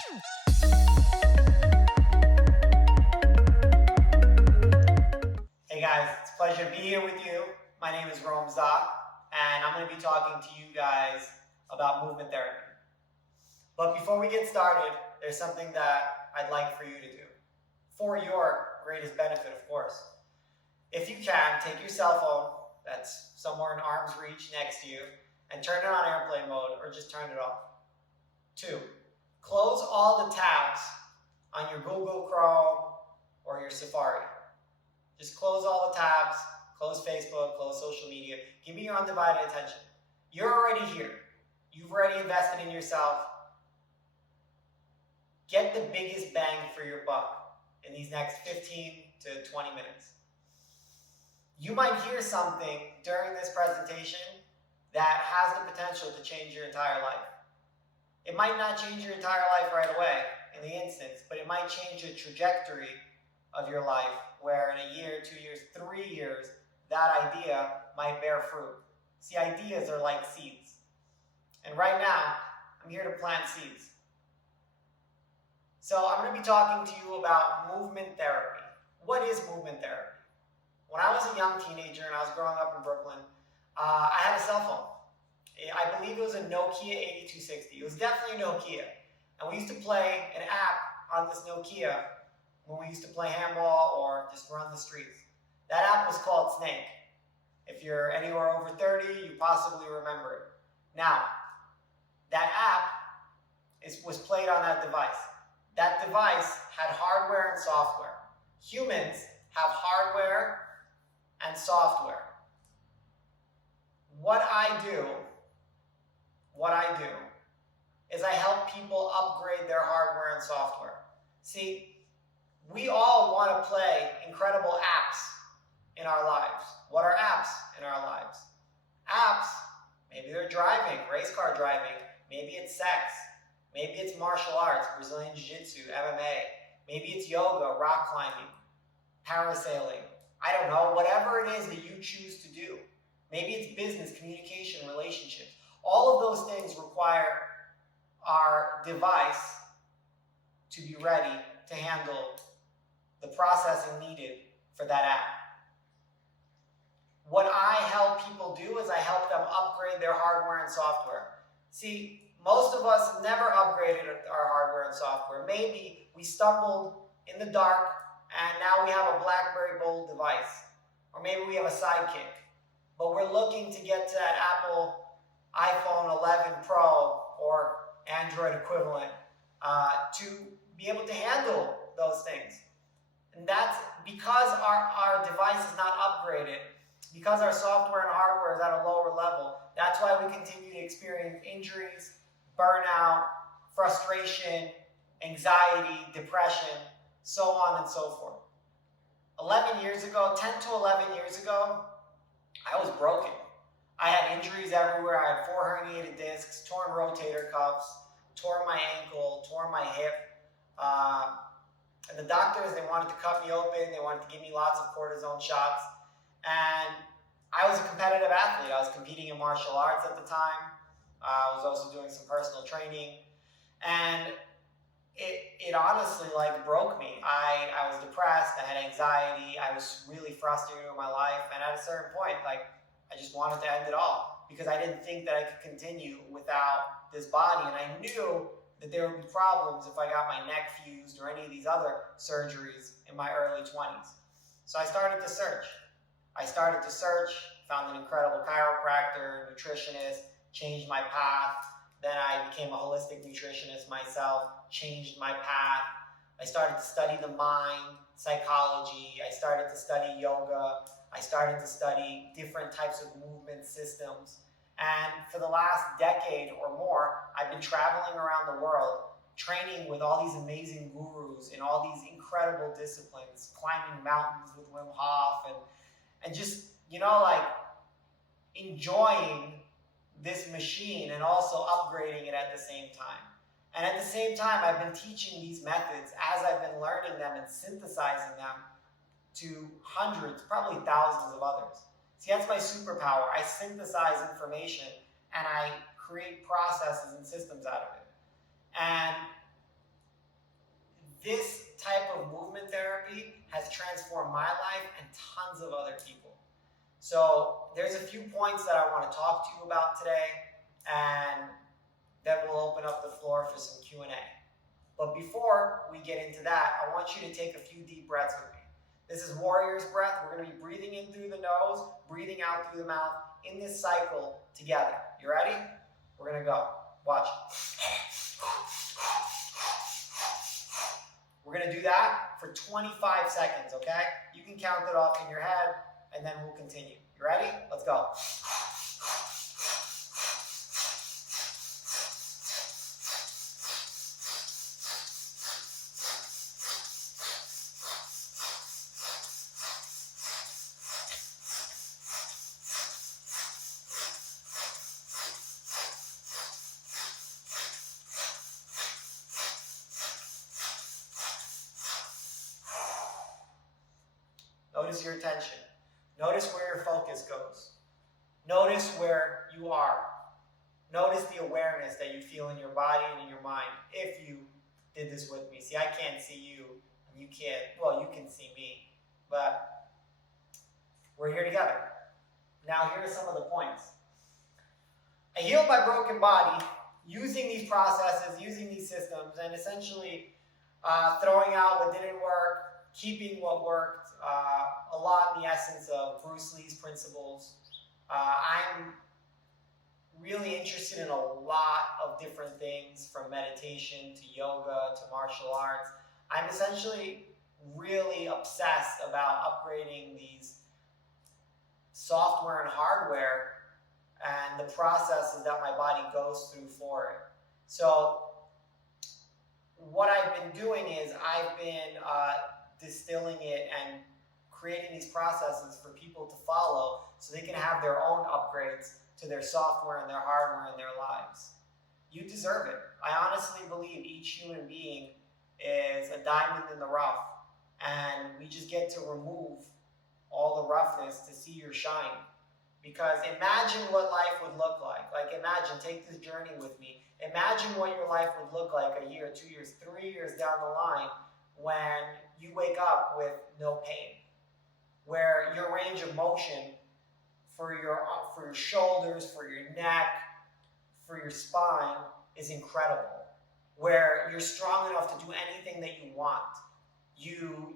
Hey guys, it's a pleasure to be here with you. My name is Romza, and I'm going to be talking to you guys about movement therapy. But before we get started, there's something that I'd like for you to do, for your greatest benefit, of course. If you can, take your cell phone that's somewhere in arm's reach next to you and turn it on airplane mode or just turn it off. 2, close all the tabs on your Google Chrome or your Safari. Just close all the tabs, close Facebook, close social media. Give me your undivided attention. You're already here. You've already invested in yourself. Get the biggest bang for your buck in these next 15 to 20 minutes. You might hear something during this presentation that has the potential to change your entire life. It might not change your entire life right away in the instance, but it might change the trajectory of your life, where in a year, 2 years, 3 years, that idea might bear fruit. See, ideas are like seeds. And right now, I'm here to plant seeds. So I'm going to be talking to you about movement therapy. What is movement therapy? When I was a young teenager and I was growing up in Brooklyn, I had a cell phone. I believe it was a Nokia 8260. It was definitely a Nokia. And we used to play an app on this Nokia when we used to play handball or just run the streets. That app was called Snake. If you're anywhere over 30, you possibly remember it. Now, that app was played on that device. That device had hardware and software. Humans have hardware and software. What I do is I help people upgrade their hardware and software. See, we all want to play incredible apps in our lives. What are apps in our lives? Apps, maybe they're driving, race car driving. Maybe it's sex. Maybe it's martial arts, Brazilian Jiu-Jitsu, MMA. Maybe it's yoga, rock climbing, parasailing. I don't know, whatever it is that you choose to do. Maybe it's business, communication, relationships. All of those things require our device to be ready to handle the processing needed for that app. What I help people do is I help them upgrade their hardware and software. See, most of us never upgraded our hardware and software. Maybe we stumbled in the dark and now we have a BlackBerry Bold device. Or maybe we have a Sidekick. But we're looking to get to that Apple iPhone 11 Pro or Android equivalent to be able to handle those things. And that's because our device is not upgraded, because our software and hardware is at a lower level. That's why we continue to experience injuries, burnout, frustration, anxiety, depression, so on and so forth. 10 to 11 years ago, I was broken. I had injuries everywhere. I had 4 herniated discs, torn rotator cuffs, tore my ankle, tore my hip. And the doctors, they wanted to cut me open. They wanted to give me lots of cortisone shots. And I was a competitive athlete. I was competing in martial arts at the time. I was also doing some personal training. And it honestly broke me. I was depressed. I had anxiety. I was really frustrated with my life. And at a certain point, I just wanted to end it all because I didn't think that I could continue without this body. And I knew that there would be problems if I got my neck fused or any of these other surgeries in my early 20s. So I started to search. Found an incredible chiropractor, nutritionist, changed my path. Then I became a holistic nutritionist myself, changed my path. I started to study the mind, psychology. I started to study yoga. I started to study different types of movement systems. And for the last decade or more, I've been traveling around the world, training with all these amazing gurus in all these incredible disciplines, climbing mountains with Wim Hof, and just, enjoying this machine and also upgrading it at the same time. And at the same time, I've been teaching these methods as I've been learning them and synthesizing them to hundreds, probably thousands of others. See, that's my superpower. I synthesize information and I create processes and systems out of it. And transformed my life and tons of other people. So there's a few points that I want to talk to you about today, and then we'll open up the floor for some Q&A. But before we get into that, I want you to take a few deep breaths with me. This is warrior's breath. We're going to be breathing in through the nose, breathing out through the mouth in this cycle together. You ready? We're going to go. Watch. We're going to do that for 25 seconds, okay? You can count it off in your head, and then we'll continue. You ready? Let's go. Notice your attention. Notice where your focus goes. Notice where you are. Notice the awareness that you feel in your body and in your mind. If you did this with me. See, I can't see you, and you can't, well, you can see me, but we're here together. Now, here are some of the points. I healed my broken body using these processes, using these systems, and essentially throwing out what didn't work, keeping what worked, a lot in the essence of Bruce Lee's principles. I'm really interested in a lot of different things, from meditation to yoga to martial arts. I'm essentially really obsessed about upgrading these software and hardware and the processes that my body goes through for it. So what I've been doing is I've been distilling it and creating these processes for people to follow so they can have their own upgrades to their software and their hardware in their lives. You deserve it. I honestly believe each human being is a diamond in the rough, and we just get to remove all the roughness to see your shine. Because imagine what life would look like. Like, imagine, take this journey with me. Imagine what your life would look like a year, 2 years, 3 years down the line when you wake up with no pain, where your range of motion for your shoulders, for your neck, for your spine is incredible, where you're strong enough to do anything that you want. You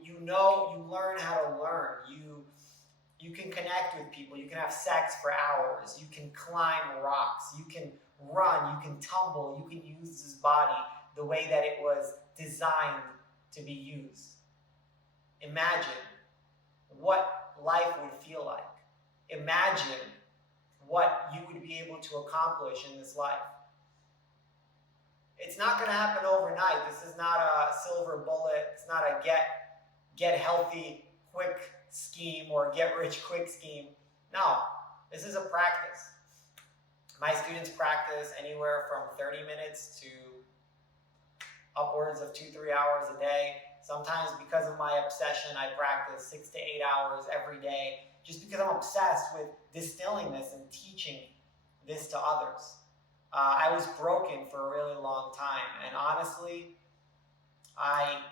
learn how to learn. You can connect with people. You can have sex for hours. You can climb rocks. You can run. You can tumble. You can use this body the way that it was designed to be used. Imagine what life would feel like. Imagine what you would be able to accomplish in this life. It's not going to happen overnight. This is not a silver bullet. It's not a get healthy quick scheme or get rich quick scheme. No, this is a practice. My students practice anywhere from 30 minutes to upwards of 2-3 hours a day. Sometimes, because of my obsession, I practice 6 to 8 hours every day, just because I'm obsessed with distilling this and teaching this to others. I was broken for a really long time, and honestly, I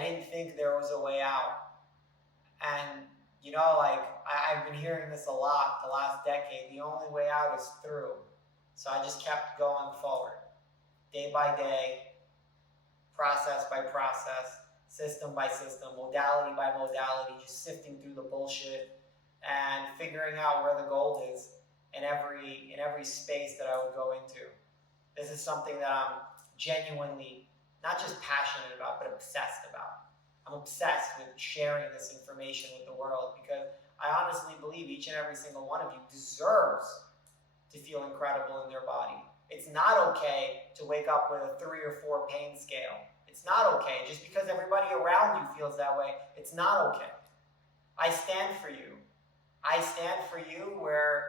didn't think there was a way out. And I've been hearing this a lot the last decade. The only way out is through. So I just kept going forward, day by day, process by process, system by system, modality by modality, just sifting through the bullshit and figuring out where the gold is in every space that I would go into. This is something that I'm genuinely not just passionate about, but obsessed about. I'm obsessed with sharing this information with the world because I honestly believe each and every single one of you deserves to feel incredible in their body. It's not okay to wake up with a 3 or 4 pain scale. It's not okay. Just because everybody around you feels that way, it's not okay. I stand for you. I stand for you where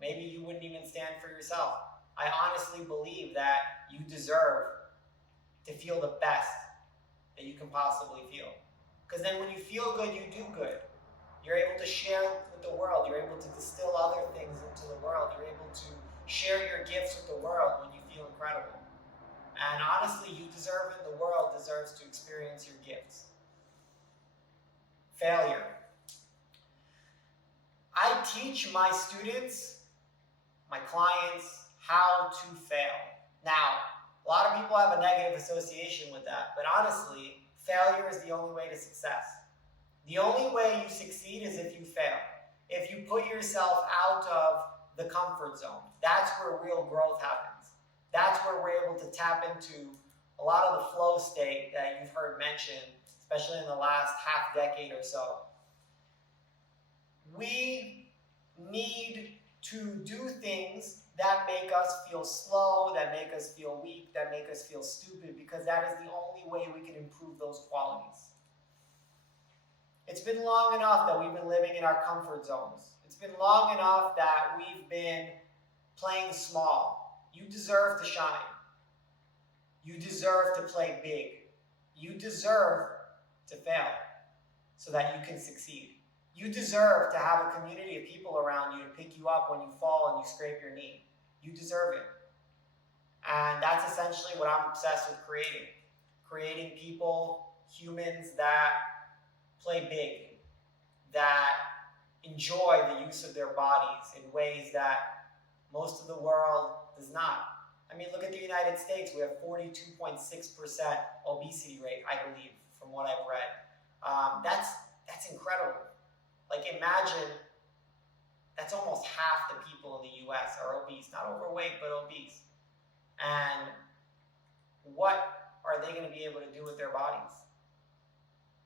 maybe you wouldn't even stand for yourself. I honestly believe that you deserve to feel the best that you can possibly feel. Because then when you feel good, you do good. You're able to share with the world. You're able to distill other things into the world. You're able to share your gifts with the world when you feel incredible. And honestly, you deserve it. The world deserves to experience your gifts. Failure. I teach my students, my clients, how to fail. Now, a lot of people have a negative association with that, but honestly, failure is the only way to success. The only way you succeed is if you fail. If you put yourself out of the comfort zone, that's where real growth happens. That's where we're able to tap into a lot of the flow state that you've heard mentioned, especially in the last half decade or so. We need to do things that make us feel slow, that make us feel weak, that make us feel stupid, because that is the only way we can improve those qualities. It's been long enough that we've been living in our comfort zones. It's been long enough that we've been playing small. You deserve to shine. You deserve to play big. You deserve to fail so that you can succeed. You deserve to have a community of people around you to pick you up when you fall and you scrape your knee. You deserve it. And that's essentially what I'm obsessed with creating. Creating people, humans that play big, that enjoy the use of their bodies in ways that most of the world does not. I mean, look at the United States. We have 42.6% obesity rate, I believe, from what I've read. That's incredible. Like, imagine that's almost half the people in the US are obese, not overweight, but obese. And what are they going to be able to do with their bodies?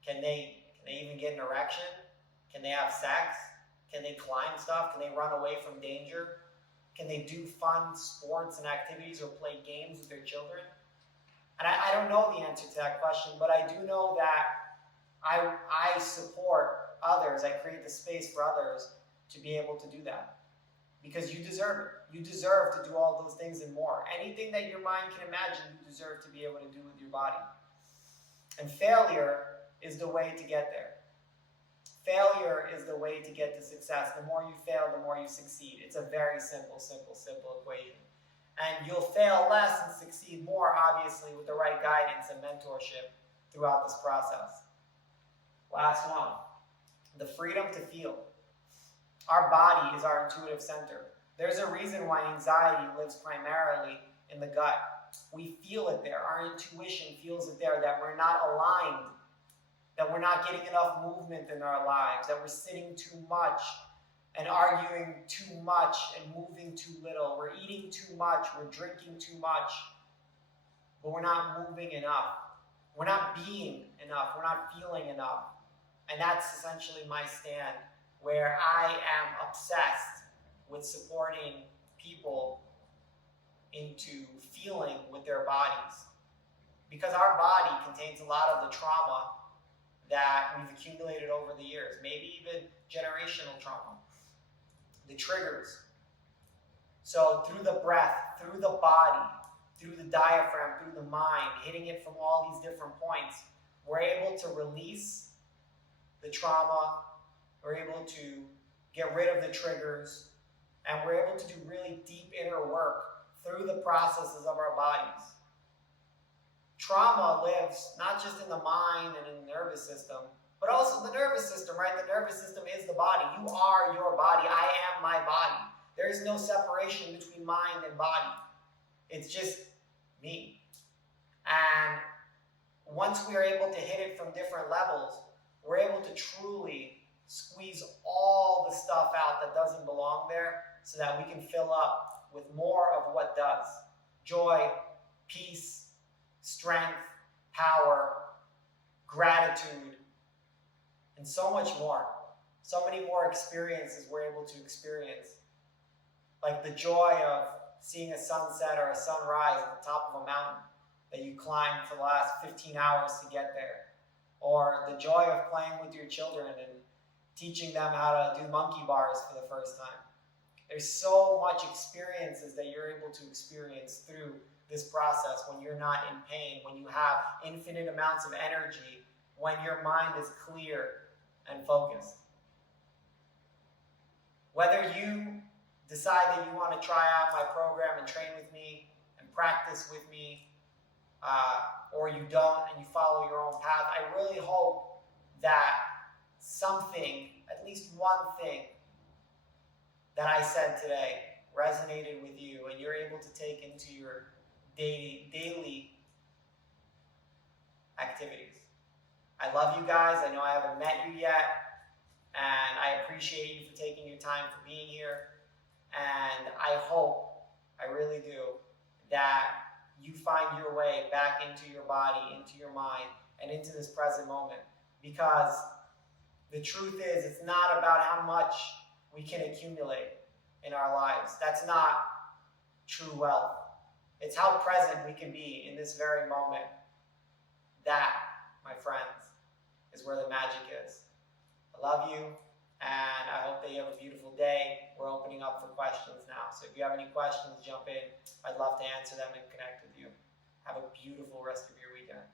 Can they even get an erection? Can they have sex? Can they climb stuff? Can they run away from danger? Can they do fun sports and activities or play games with their children? And I don't know the answer to that question, but I do know that I support others. I create the space for others to be able to do that. Because you deserve it. You deserve to do all those things and more. Anything that your mind can imagine, you deserve to be able to do with your body. And failure is the way to get there. Failure is the way to get to success. The more you fail, the more you succeed. It's a very simple equation. And you'll fail less and succeed more, obviously, with the right guidance and mentorship throughout this process. Last one, the freedom to feel. Our body is our intuitive center. There's a reason why anxiety lives primarily in the gut. We feel it there. Our intuition feels it there, that we're not aligned, that we're not getting enough movement in our lives, that we're sitting too much and arguing too much and moving too little. We're eating too much, we're drinking too much, but we're not moving enough. We're not being enough. We're not feeling enough. And that's essentially my stand, where I am obsessed with supporting people into feeling with their bodies. Because our body contains a lot of the trauma that we've accumulated over the years, maybe even generational trauma, the triggers. So through the breath, through the body, through the diaphragm, through the mind, hitting it from all these different points, we're able to release the trauma, we're able to get rid of the triggers, and we're able to do really deep inner work through the processes of our bodies. Trauma lives not just in the mind and in the nervous system, but also the nervous system, right? The nervous system is the body. You are your body. I am my body. There is no separation between mind and body. It's just me. And once we are able to hit it from different levels, we're able to truly squeeze all the stuff out that doesn't belong there so that we can fill up with more of what does. Joy, peace, strength, power, gratitude, and so much more. So many more experiences we're able to experience. Like the joy of seeing a sunset or a sunrise at the top of a mountain that you climbed for the last 15 hours to get there. Or the joy of playing with your children and teaching them how to do monkey bars for the first time. There's so much experiences that you're able to experience through this process when you're not in pain, when you have infinite amounts of energy, when your mind is clear and focused. Whether you decide that you want to try out my program and train with me and practice with me, or you don't and you follow your own path, I really hope that something, at least one thing that I said today resonated with you and you're able to take into your daily activities. I love you guys. I know I haven't met you yet, and I appreciate you for taking your time for being here. And I hope, I really do, that you find your way back into your body, into your mind, and into this present moment. Because the truth is, it's not about how much we can accumulate in our lives. That's not true wealth. It's how present we can be in this very moment. That, my friends, is where the magic is. I love you, and I hope that you have a beautiful day. We're opening up for questions now. So if you have any questions, jump in. I'd love to answer them and connect with you. Have a beautiful rest of your weekend.